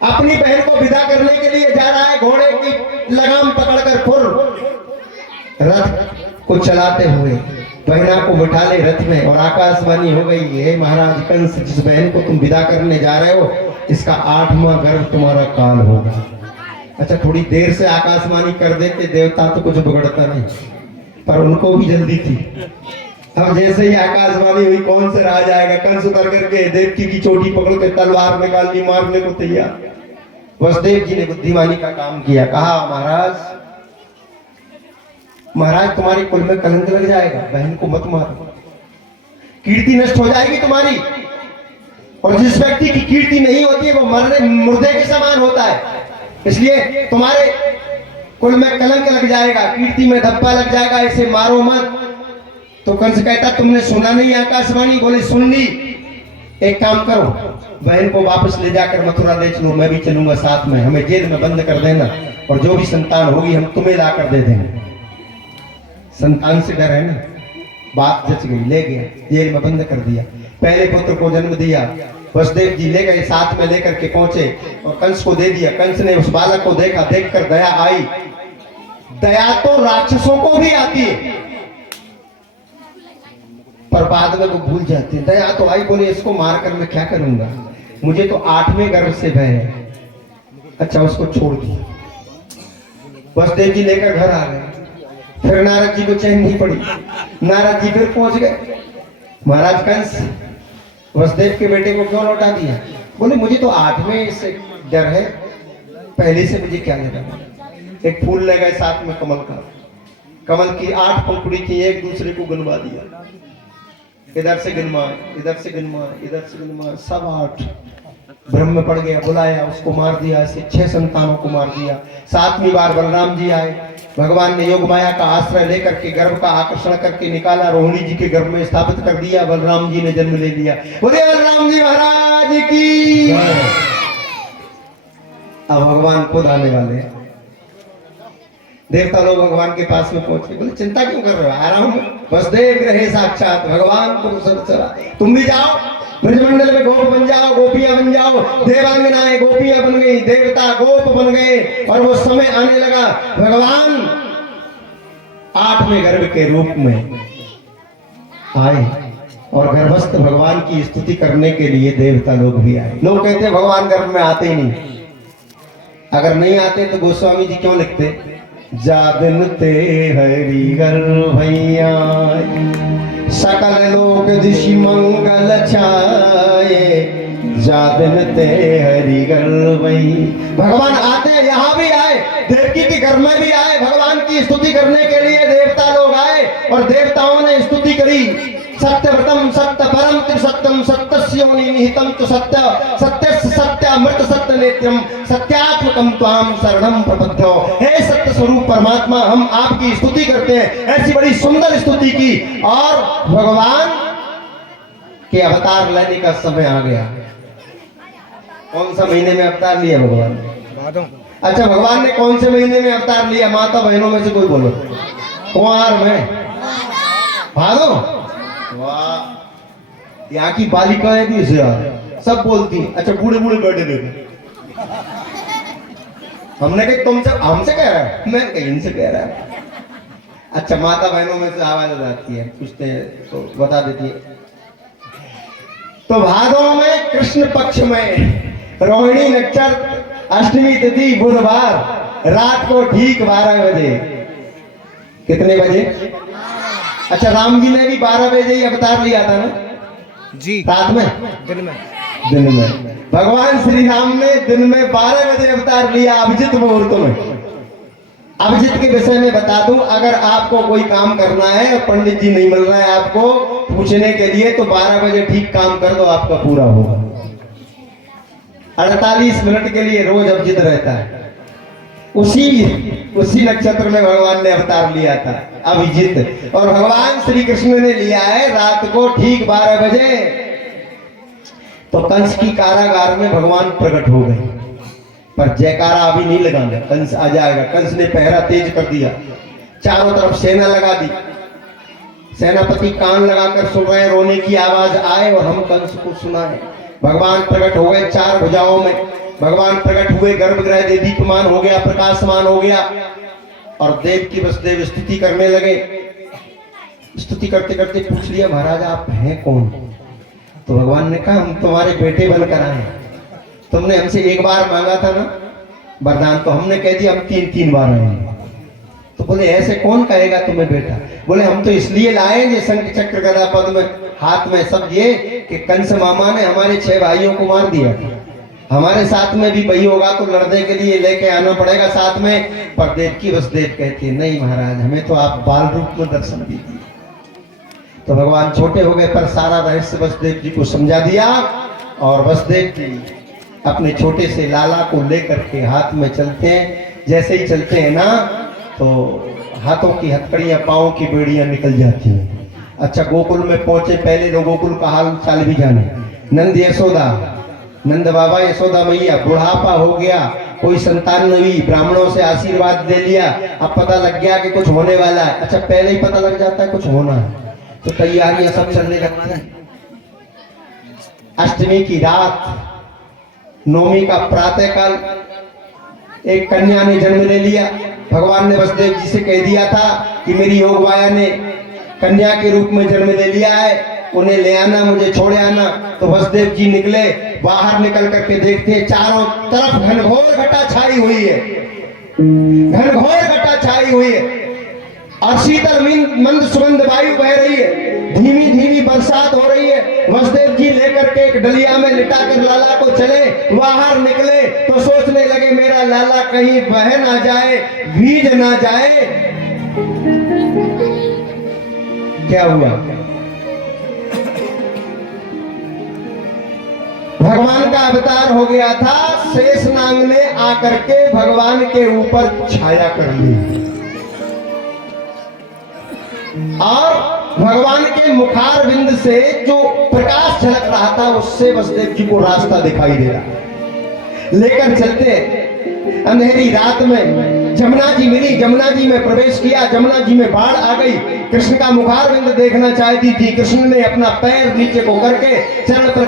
अपनी बहन को विदा करने के लिए जा रहा है, घोड़े की लगाम पकड़कर खुर रथ को चलाते हुए बहना को बिठा ले रथ में, और आकाशवाणी हो गई, हे महाराज कंस, जिस बहन को तुम विदा करने जा रहे हो इसका 8वां गर्भ तुम्हारा काल होगा। अच्छा, थोड़ी देर से आकाशवाणी कर देते देवता तो कुछ बिगड़ता नहीं, पर उनको भी जल्दी थी। अब जैसे ही आकाशवाणी हुई, कौन से राज आएगा, कंस उतर करके देवकी की चोटी पकड़ के तलवार निकाल ली, मारने को तैयार। वसुदेव जी ने बुद्धिमानी का काम किया, कहा महाराज तुम्हारे कुल में कलंक लग जाएगा, बहन को मत मारो, कीर्ति नष्ट हो जाएगी तुम्हारी। और जिस व्यक्ति की कीर्ति नहीं होती है वो मरने मुर्दे के समान होता है, इसलिए तुम्हारे कुल में कलंक लग जाएगा, कीर्ति में धब्बा लग जाएगा, इसे मारो मत। तो कंस कहता तुमने सुना नहीं आकाशवाणी? बोले सुन ली। एक काम करो, बहन को वापस ले जाकर मथुरा ले चलो, मैं भी चलूंगा साथ में, हमें जेल में बंद कर देना और जो भी संतान होगी हम तुम्हें ला कर दे देंगे। संतान से डर है ना, बात जच गई, ले गया जेल में बंद कर दिया। पहले पुत्र को जन्म दिया, वसुदेव जी ले गए, साथ में लेकर के पहुंचे और कंस को दे दिया। कंस ने उस बालक को देखा, देखकर दया आई। दया तो राक्षसों को भी आती है पर बाद में वो भूल जाते हैं। दया तो आई, बोले इसको मारकर मैं क्या करूंगा, मुझे तो 8वें गर्भ से भय है। अच्छा, उसको छोड़ दिया। वसुदेव जी लेकर घर आ गए। फिर नारद जी को चैन नहीं पड़ी, नारद जी फिर पहुंच गए, महाराज कंस वसुदेव के बेटे को क्यों लौटा दिया? बोले मुझे तो 8वें से डर है, पहले से मुझे क्या लगा। एक फूल ले गए साथ में कमल का, कमल की 8 पंखुड़ी थी, एक दूसरे को गिनवा दिया, इधर से गिनवा, इधर से गिनवा, इधर से गिनवा, सब 8। ब्रह्म में पड़ गया, बुलाया, उसको मार दिया। ऐसे 6 संतानों को मार दिया। 7वीं बार बलराम जी आए, भगवान ने योग माया का आश्रय लेकर के गर्भ का आकर्षण करके निकाला, रोहिणी जी के गर्भ में स्थापित कर दिया, बलराम जी ने जन्म ले लिया। बोले बलराम जी महाराज की। अब भगवान खुद आने वाले हैं। देवता लोग भगवान के पास में पहुंचे, बोले चिंता क्यों कर रहे हो, आ रहा हूं। वसुदेव रहे साक्षात भगवान तुम भी जाओ, ब्रजमंडल में गोप बन जाओ, गोपियां बन जाओ। देवांगनाएं गोपियां बन गई, देवता गोप बन गए, और वो समय आने लगा भगवान 8वें गर्भ के रूप में आए और गर्भस्थ भगवान की स्तुति करने के लिए देवता लोग भी आए। लोग कहते हैं भगवान गर्भ में आते ही नहीं, अगर नहीं आते तो गोस्वामी जी क्यों लिखते, जादिन ते हरि गर्भैया सकल लोक दिशि मंगल छाए, जादिन ते हरि गर्भई। भगवान आते, यहाँ भी आए, देवकी के घर में भी आए, भगवान की स्तुति करने के लिए देवता लोग आए और देवताओं ने स्तुति करी। सत्यव्रतम सत्य परम त्रिसत्यम सत्यस्योनि निहितम च सत्य सत्यस्य सत्यामृत सत्य नेत्रम सत्यात्मकम त्वाम शरणम प्रपद्यो। हे सत्य स्वरूप परमात्मा, हम आपकी स्तुति करते हैं। ऐसी बड़ी सुंदर स्तुति की और भगवान के अवतार लेने का समय आ गया। कौन सा महीने में अवतार लिया भगवान? अच्छा, भगवान ने कौन से महीने में अवतार लिया? माता बहनों में से कोई बोलो। कुंवार में, भादो। वाह, यहाँ की बालिकाएं भी इसे सब बोलती हैं। अच्छा, बूढ़े बूढ़े बैठे देखे, हमने कहा तुमसे हमसे कह रहा है, मैं कहीं इनसे कह रहा है। अच्छा, माता बहनों में से आवाज आ जाती है, पूछते हैं तो बता देती है। तो भादों में कृष्ण पक्ष में रोहिणी नक्षत्र, अष्टमी तिथि, बुधवार, रात को ठीक 12 बजे। कितने बजे? अच्छा, राम जी ने भी 12 बजे ही अवतार लिया था ना जी, रात में, दिन में। भगवान श्री राम ने दिन में 12 बजे अवतार लिया, अभिजित मुहूर्त में। अभिजित के विषय में बता दूं, अगर आपको कोई काम करना है और पंडित जी नहीं मिल रहा है आपको पूछने के लिए, तो 12 बजे ठीक काम कर दो, आपका पूरा होगा। 48 मिनट के लिए रोज अभिजित रहता है। उसी नक्षत्र में भगवान ने अवतार लिया था, अभिजित। और भगवान श्री कृष्ण ने लिया है रात को ठीक 12 बजे। तो कंस की कारागार में भगवान प्रकट हो गए, पर जयकारा अभी नहीं लगाना, कंस आ जाएगा। कंस ने पहरा तेज कर दिया, चारों तरफ सेना लगा दी। सेनापति कान लगाकर सुन रहे, रोने की आवाज आए और हम कंस को सुनाए। भगवान प्रकट हो गए 4 भुजाओं में, भगवान प्रकट हुए, गर्भगृह दे दीप्यमान हो गया, प्रकाशमान हो गया और देव की वसुदेव स्तुति करने लगे। स्तुति करते करते पूछ लिया, महाराज आप हैं कौन? तो भगवान ने कहा, हम तुम्हारे बेटे बनकर आए। तुमने हमसे एक बार मांगा था ना वरदान, तो हमने कह दिया हम 3 बार आए। तो बोले ऐसे कौन कहेगा तुम्हें बेटा? बोले हम तो इसलिए लाए ये शंख चक्र गदा पद्म हाथ में, सब ये कि कंस मामा ने हमारे 6 भाइयों को मार दिया। हमारे साथ में भी वही होगा तो लड़ने के लिए लेके आना पड़ेगा साथ में। पर देवकी वसुदेव कहती नहीं महाराज, हमें तो आप बाल रूप में दर्शन दीजिए। तो भगवान छोटे हो गए पर सारा रहस्य वसुदेव जी को समझा दिया और वसुदेव जी अपने छोटे से लाला को लेकर के हाथ में चलते हैं। जैसे ही चलते हैं ना तो हाथों की हथकड़ियां, पांव की बेड़ियां निकल जाती हैं। अच्छा गोकुल में पहुंचे, पहले तो गोकुल का हाल चाल भी जाने। नंद यशोदा, नंद बाबा यशोदा मैया, बुढ़ापा हो गया, कोई संतान नहीं, ब्राह्मणों से आशीर्वाद दे लिया, अब पता लग गया कि कुछ होने वाला है। अच्छा पहले ही पता लग जाता है कुछ होना है तो तैयारियां सब चलने लगती हैं। अष्टमी की रात, नवमी का प्रातः काल, एक कन्या ने जन्म ले लिया। भगवान ने वसुदेव जी से कह दिया था कि मेरी योग माया ने कन्या के रूप में जन्म ले लिया है, उन्हें ले आना, मुझे छोड़े आना। तो वसुदेव जी निकले, बाहर निकल करके देखते हैं चारों तरफ घनघोर घटा छाई हुई है, घनघोर घटा छाई हुई है और शीतल मंद सुगंध वायु बह रही है, धीमी धीमी बरसात हो रही है। वसुदेव जी लेकर के एक डलिया में लिटा कर लाला को चले, बाहर निकले तो सोचने लगे मेरा लाला कहीं बह ना जाए, भीज ना जाए। क्या हुआ? भगवान का अवतार हो गया था, शेषनाग ने आकर के भगवान के ऊपर छाया कर ली और भगवान के मुखार बिंद से जो प्रकाश झलक रहा था उससे वसुदेव जी को रास्ता दिखाई दे रहा। लेकर चलते अंधेरी रात में जमुना जी मिली, जमुना जी में प्रवेश किया, जमुना जी में बाढ़ आ गई। कृष्ण का मुखार बिंद देखना चाहती थी, कृष्ण ने अपना पैर नीचे को करके चरण पर